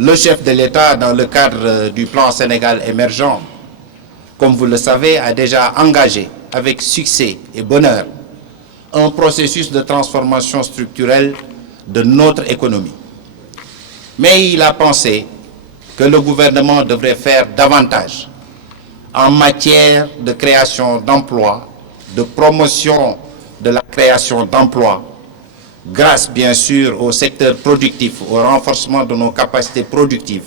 Le chef de l'État, dans le cadre du plan Sénégal émergent, comme vous le savez, a déjà engagé avec succès et bonheur un processus de transformation structurelle de notre économie. Mais il a pensé que le gouvernement devrait faire davantage en matière de création d'emplois, de promotion de la création d'emplois, grâce bien sûr au secteur productif, au renforcement de nos capacités productives.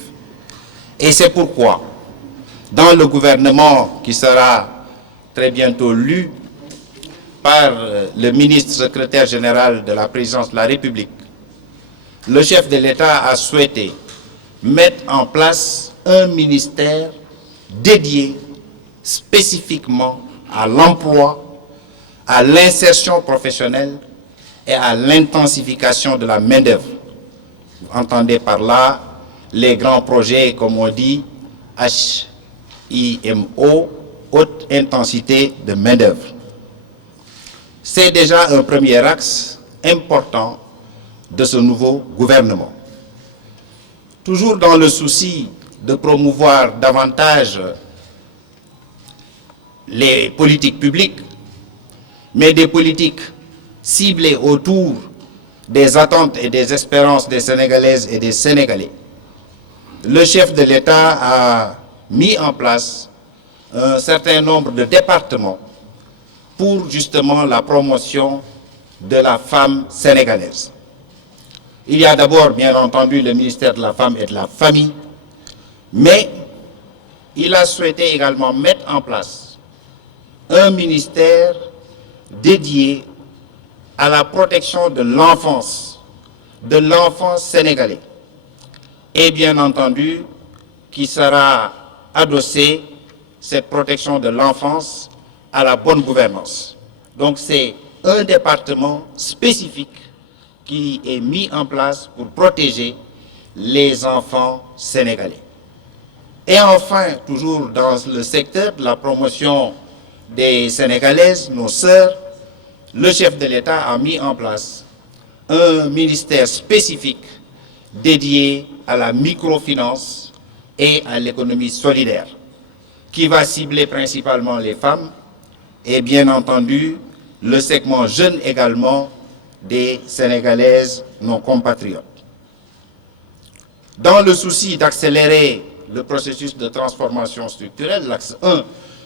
Et c'est pourquoi, dans le gouvernement qui sera très bientôt lu par le ministre secrétaire général de la présidence de la République, le chef de l'État a souhaité mettre en place un ministère dédié spécifiquement à l'emploi, à l'insertion professionnelle et à l'intensification de la main-d'œuvre. Vous entendez par là les grands projets, comme on dit, HIMO, haute intensité de main-d'œuvre. C'est déjà un premier axe important de ce nouveau gouvernement. Toujours dans le souci de promouvoir davantage les politiques publiques, mais des politiques ciblées autour des attentes et des espérances des Sénégalaises et des Sénégalais. Le chef de l'État a mis en place un certain nombre de départements pour justement la promotion de la femme sénégalaise. Il y a d'abord, bien entendu, le ministère de la Femme et de la Famille, mais il a souhaité également mettre en place un ministère dédié à la protection de l'enfance sénégalais, et bien entendu, qui sera adossé, cette protection de l'enfance, à la bonne gouvernance. Donc c'est un département spécifique qui est mis en place pour protéger les enfants sénégalais. Et enfin, toujours dans le secteur de la promotion des Sénégalaises, nos sœurs, le chef de l'État a mis en place un ministère spécifique dédié à la microfinance et à l'économie solidaire, qui va cibler principalement les femmes et bien entendu le segment jeune également des Sénégalaises, nos compatriotes. Dans le souci d'accélérer le processus de transformation structurelle, l'axe 1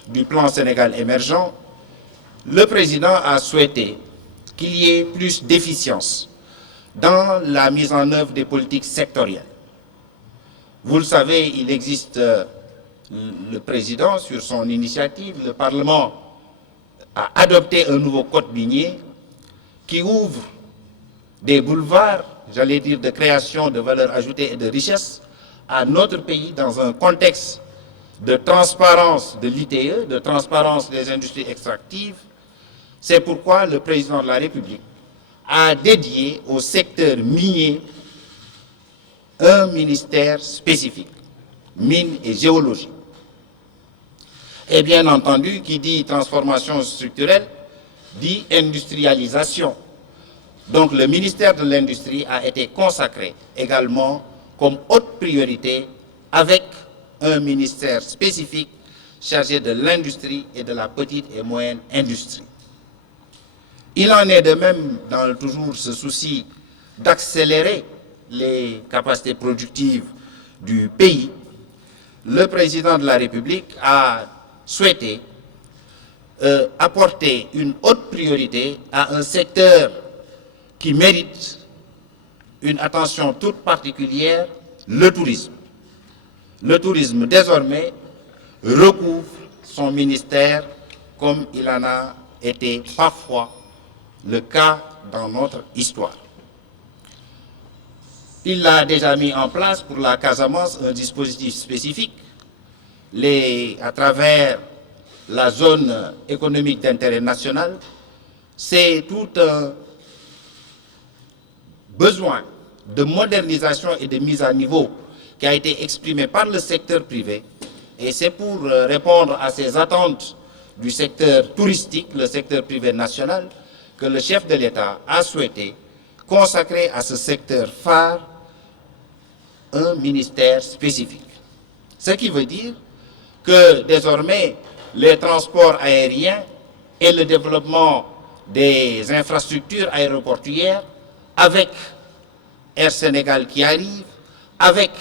du plan Sénégal émergent, le président a souhaité qu'il y ait plus d'efficience dans la mise en œuvre des politiques sectorielles. Vous le savez, il existe le président, sur son initiative, le Parlement a adopté un nouveau code minier qui ouvre des boulevards, j'allais dire, de création de valeur ajoutée et de richesse à notre pays dans un contexte de transparence de l'ITE, de transparence des industries extractives. C'est pourquoi le président de la République a dédié au secteur minier un ministère spécifique, mines et géologie. Et bien entendu, qui dit transformation structurelle, dit industrialisation. Donc le ministère de l'Industrie a été consacré également comme haute priorité avec un ministère spécifique chargé de l'industrie et de la petite et moyenne industrie. Il en est de même dans toujours ce souci d'accélérer les capacités productives du pays. Le président de la République a souhaité apporter une haute priorité à un secteur qui mérite une attention toute particulière, le tourisme. Le tourisme, désormais, recouvre son ministère comme il en a été parfois le cas dans notre histoire. Il a déjà mis en place pour la Casamance un dispositif spécifique à travers la zone économique d'intérêt national. C'est tout un besoin de modernisation et de mise à niveau qui a été exprimé par le secteur privé, et c'est pour répondre à ces attentes du secteur touristique, le secteur privé national, que le chef de l'État a souhaité consacrer à ce secteur phare un ministère spécifique. Ce qui veut dire que désormais, les transports aériens et le développement des infrastructures aéroportuaires, avec Air Sénégal qui arrive, avec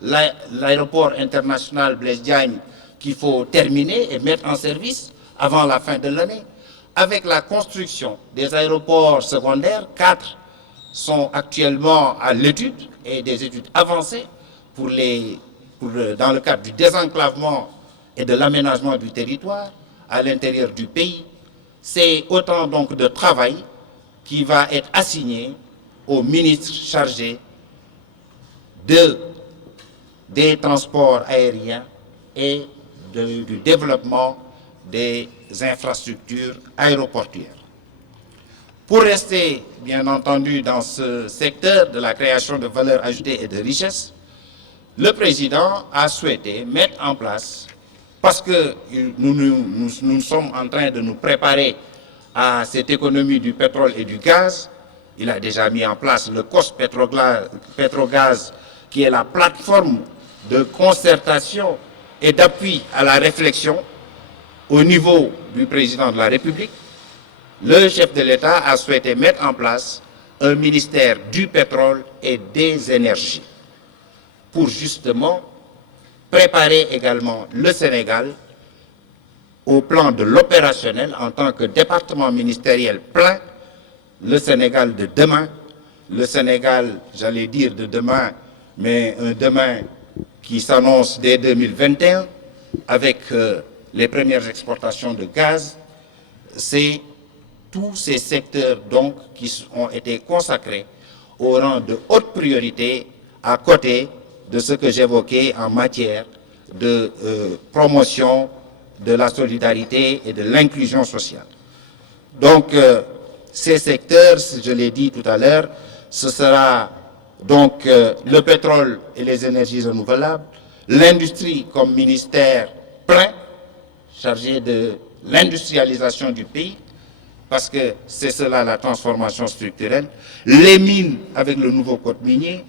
l'aéroport international Blaise Diagne qu'il faut terminer et mettre en service avant la fin de l'année, avec la construction des aéroports secondaires, 4 sont actuellement à l'étude et des études avancées dans le cadre du désenclavement et de l'aménagement du territoire à l'intérieur du pays. C'est autant donc de travail qui va être assigné au ministre chargé des transports aériens et du développement des infrastructures aéroportuaires. Pour rester, bien entendu, dans ce secteur de la création de valeur ajoutée et de richesse, le président a souhaité mettre en place, parce que nous sommes en train de nous préparer à cette économie du pétrole et du gaz. Il a déjà mis en place le COS Pétrogaz, qui est la plateforme de concertation et d'appui à la réflexion au niveau du président de la République. Le chef de l'État a souhaité mettre en place un ministère du pétrole et des énergies pour justement préparer également le Sénégal au plan de l'opérationnel en tant que département ministériel plein, le Sénégal de demain, le Sénégal, j'allais dire de demain, mais un demain qui s'annonce dès 2021 avec les premières exportations de gaz. C'est tous ces secteurs donc qui ont été consacrés au rang de haute priorité à côté de ce que j'évoquais en matière de promotion de la solidarité et de l'inclusion sociale. Donc, ces secteurs, je l'ai dit tout à l'heure, ce sera donc le pétrole et les énergies renouvelables, l'industrie comme ministère plein, chargé de l'industrialisation du pays, parce que c'est cela la transformation structurelle, les mines avec le nouveau code minier,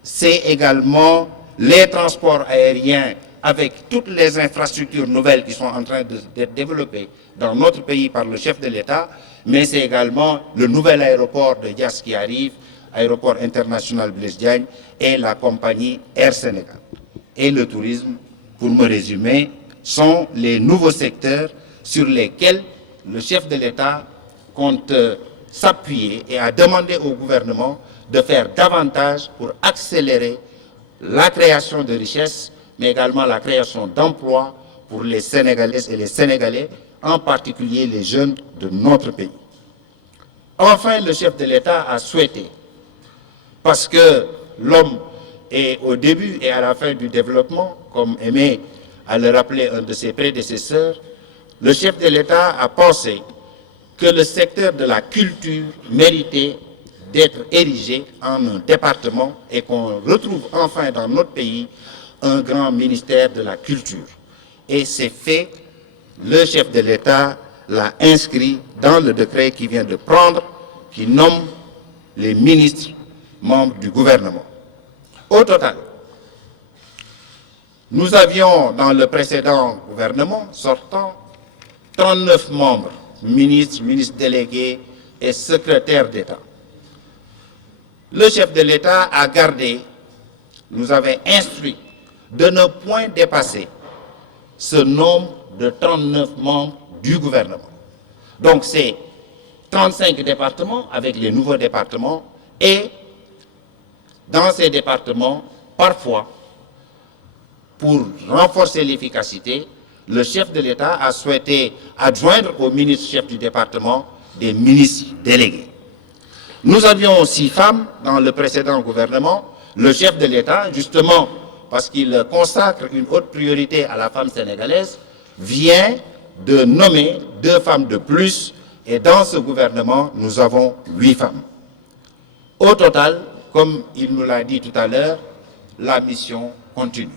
c'est également les transports aériens avec toutes les infrastructures nouvelles qui sont en train d'être développées dans notre pays par le chef de l'État, mais c'est également le nouvel aéroport de Diass qui arrive, aéroport international Blaise Diagne, et la compagnie Air Sénégal. Et le tourisme, pour me résumer, sont les nouveaux secteurs sur lesquels le chef de l'État compte s'appuyer et a demandé au gouvernement de faire davantage pour accélérer la création de richesses, mais également la création d'emplois pour les Sénégalaises et les Sénégalais, en particulier les jeunes de notre pays. Enfin, le chef de l'État a souhaité, parce que l'homme est au début et à la fin du développement, comme aimait à le rappeler un de ses prédécesseurs, le chef de l'État a pensé que le secteur de la culture méritait d'être érigé en un département et qu'on retrouve enfin dans notre pays un grand ministère de la culture. Et c'est fait, le chef de l'État l'a inscrit dans le décret qu'il vient de prendre, qui nomme les ministres membres du gouvernement. Au total, nous avions dans le précédent gouvernement sortant 39 membres, ministres, ministres délégués et secrétaires d'État. Le chef de l'État a gardé, nous avait instruit de ne point dépasser ce nombre de 39 membres du gouvernement. Donc c'est 35 départements avec les nouveaux départements et dans ces départements, parfois, pour renforcer l'efficacité, le chef de l'État a souhaité adjoindre au ministre-chef du département des ministres délégués. Nous avions 6 femmes dans le précédent gouvernement. Le chef de l'État, justement, parce qu'il consacre une haute priorité à la femme sénégalaise, vient de nommer 2 femmes de plus. Et dans ce gouvernement, nous avons 8 femmes. Au total, comme il nous l'a dit tout à l'heure, la mission continue.